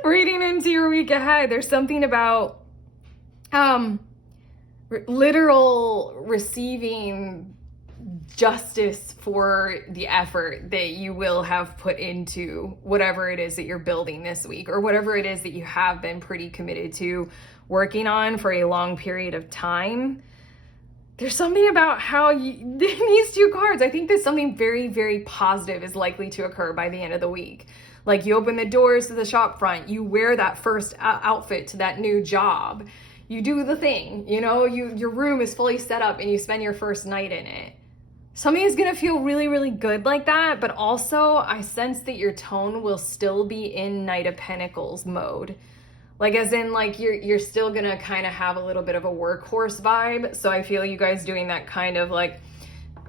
Reading into your week ahead, there's something about literal receiving justice for the effort that you will have put into whatever it is that you're building this week, or whatever it is that you have been pretty committed to working on for a long period of time. There's something about how these two cards, I think that something very, very positive is likely to occur by the end of the week. Like you open the doors to the shop front, you wear that first outfit to that new job, you do the thing, your room is fully set up and you spend your first night in it. Something is going to feel really, really good like that, but also I sense that your tone will still be in Knight of Pentacles mode. Like as in like you're still going to kind of have a little bit of a workhorse vibe. So I feel you guys doing that kind of like,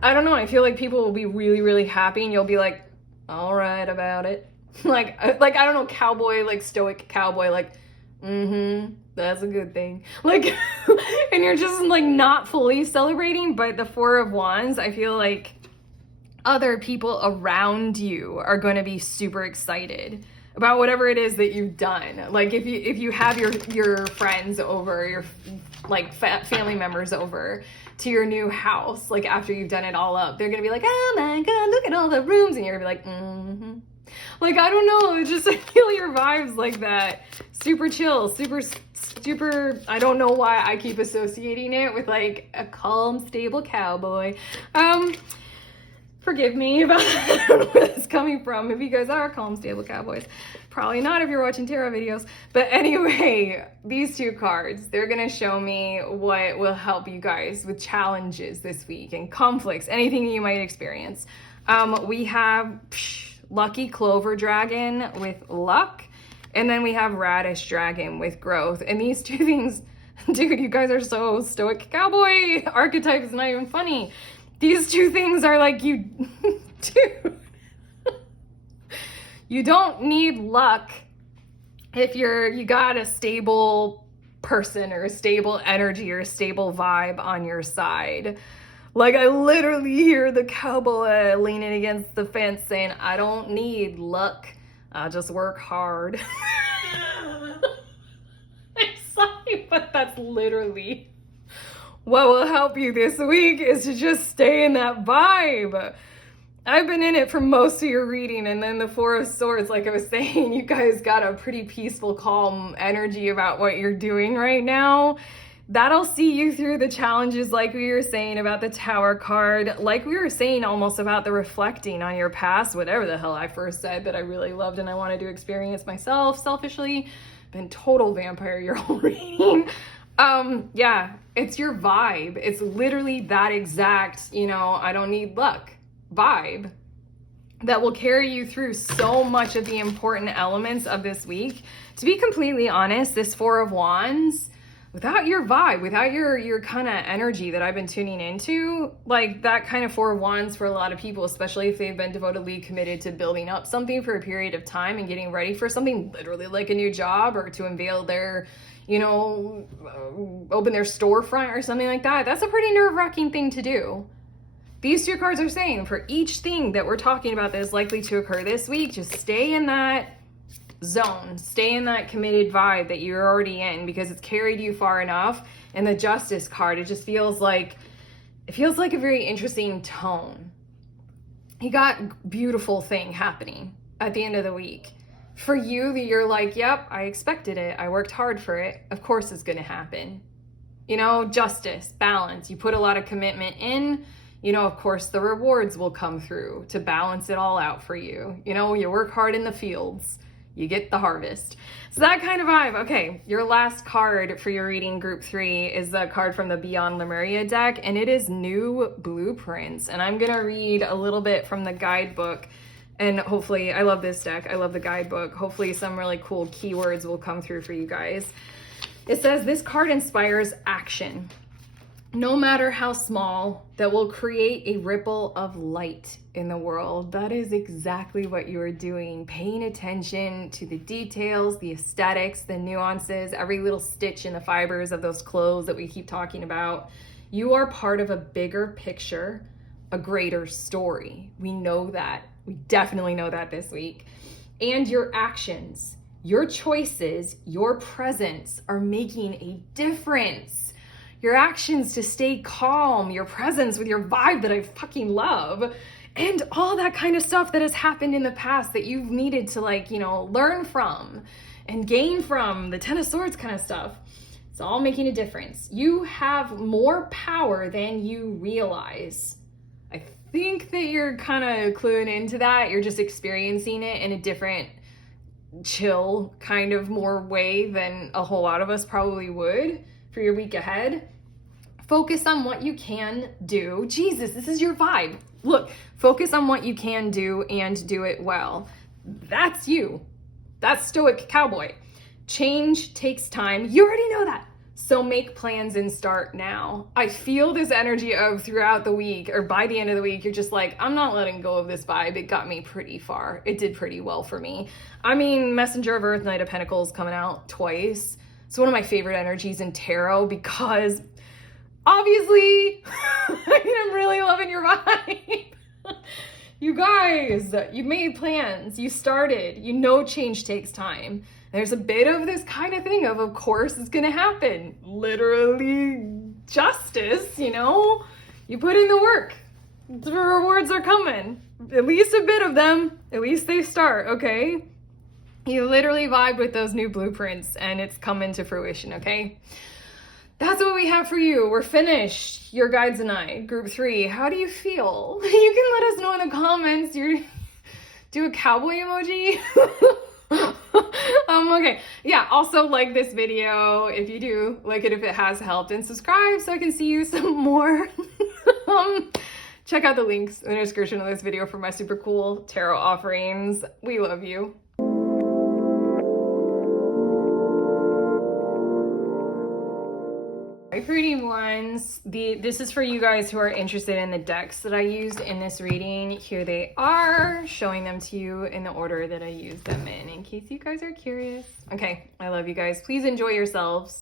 I don't know, I feel like people will be really, really happy and you'll be like, all right about it. like I don't know, cowboy, like stoic cowboy, like, that's a good thing. Like, and you're just like not fully celebrating, but the Four of Wands, I feel like other people around you are going to be super excited about whatever it is that you've done. Like if you have your friends over, your like family members over to your new house, like after you've done it all up, they're going to be like, oh my God, look at all the rooms. And you're going to be like, Like, I don't know, it's just, I feel your vibes like that. Super chill, super, I don't know why I keep associating it with like a calm, stable cowboy. Forgive me about I don't know where that's coming from. If you guys are calm, stable cowboys. Probably not if you're watching tarot videos. But anyway, these two cards, they're going to show me what will help you guys with challenges this week and conflicts, anything you might experience. We have Lucky Clover Dragon with luck, and then we have Radish Dragon with growth. And these two things, dude, you guys are so stoic cowboy archetype is not even funny. These two things are like you, dude. You don't need luck if you got a stable person or a stable energy or a stable vibe on your side. Like I literally hear the cowboy leaning against the fence saying, I don't need luck. I just work hard. I'm sorry, but that's literally what will help you this week is to just stay in that vibe. I've been in it for most of your reading, and then the Four of Swords, like I was saying, you guys got a pretty peaceful, calm energy about what you're doing right now. That'll see you through the challenges, like we were saying about the Tower card, like we were saying almost about the reflecting on your past, whatever the hell I first said that I really loved and I wanted to experience myself selfishly. Been total vampire your whole reading. Yeah, it's your vibe. It's literally that exact, I don't need luck vibe that will carry you through so much of the important elements of this week. To be completely honest, this Four of Wands, without your vibe, without your kind of energy that I've been tuning into, like that kind of Four of Wands for a lot of people, especially if they've been devotedly committed to building up something for a period of time and getting ready for something literally like a new job or to unveil their, open their storefront or something like that. That's a pretty nerve-wracking thing to do. These two cards are saying for each thing that we're talking about that is likely to occur this week, just stay in that zone, stay in that committed vibe that you're already in because it's carried you far enough. And the Justice card, it feels like a very interesting tone. You got beautiful thing happening at the end of the week. For you, that you're like, yep, I expected it. I worked hard for it. Of course it's going to happen. Justice, balance. You put a lot of commitment in. Of course, the rewards will come through to balance it all out for you. You work hard in the fields. you get the harvest. So that kind of vibe. Okay, your last card for your reading, group 3, is the card from the Beyond Lemuria deck, and it is New Blueprints. And I'm gonna read a little bit from the guidebook, and hopefully, I love this deck, I love the guidebook. Hopefully some really cool keywords will come through for you guys. It says, this card inspires action, no matter how small, that will create a ripple of light in the world. That is exactly what you are doing. Paying attention to the details, the aesthetics, the nuances, every little stitch in the fibers of those clothes that we keep talking about. You are part of a bigger picture, a greater story. We know that. We definitely know that this week. And your actions, your choices, your presence are making a difference. Your actions to stay calm, your presence with your vibe that I fucking love, and all that kind of stuff that has happened in the past that you've needed to, like, you know, learn from and gain from, the Ten of Swords kind of stuff. It's all making a difference. You have more power than you realize. I think that you're kind of cluing into that. You're just experiencing it in a different, chill kind of more way than a whole lot of us probably would for your week ahead. Focus on what you can do. Jesus, this is your vibe. Look, focus on what you can do and do it well. That's you. That's Stoic Cowboy. Change takes time. You already know that. So make plans and start now. I feel this energy of throughout the week, or by the end of the week, you're just like, I'm not letting go of this vibe. It got me pretty far. It did pretty well for me. I mean, Messenger of Earth, Knight of Pentacles coming out twice. It's one of my favorite energies in tarot because obviously, I'm really loving your vibe. You guys, you made plans, you started, you know change takes time. There's a bit of this kind of thing of course it's gonna happen. Literally justice, you know? You put in the work, the rewards are coming. At least a bit of them, at least they start, okay? You literally vibed with those new blueprints and it's coming to fruition, okay? That's what we have for you. We're finished. Your guides and I, group 3. How do you feel? You can let us know in the comments. Do a cowboy emoji. Okay. Yeah, also like this video if you do, like it if it has helped, and subscribe so I can see you some more. Check out the links in the description of this video for my super cool tarot offerings. We love you. My pretty ones, this is for you guys who are interested in the decks that I used in this reading. Here they are, showing them to you in the order that I used them in case you guys are curious. Okay, I love you guys. Please enjoy yourselves.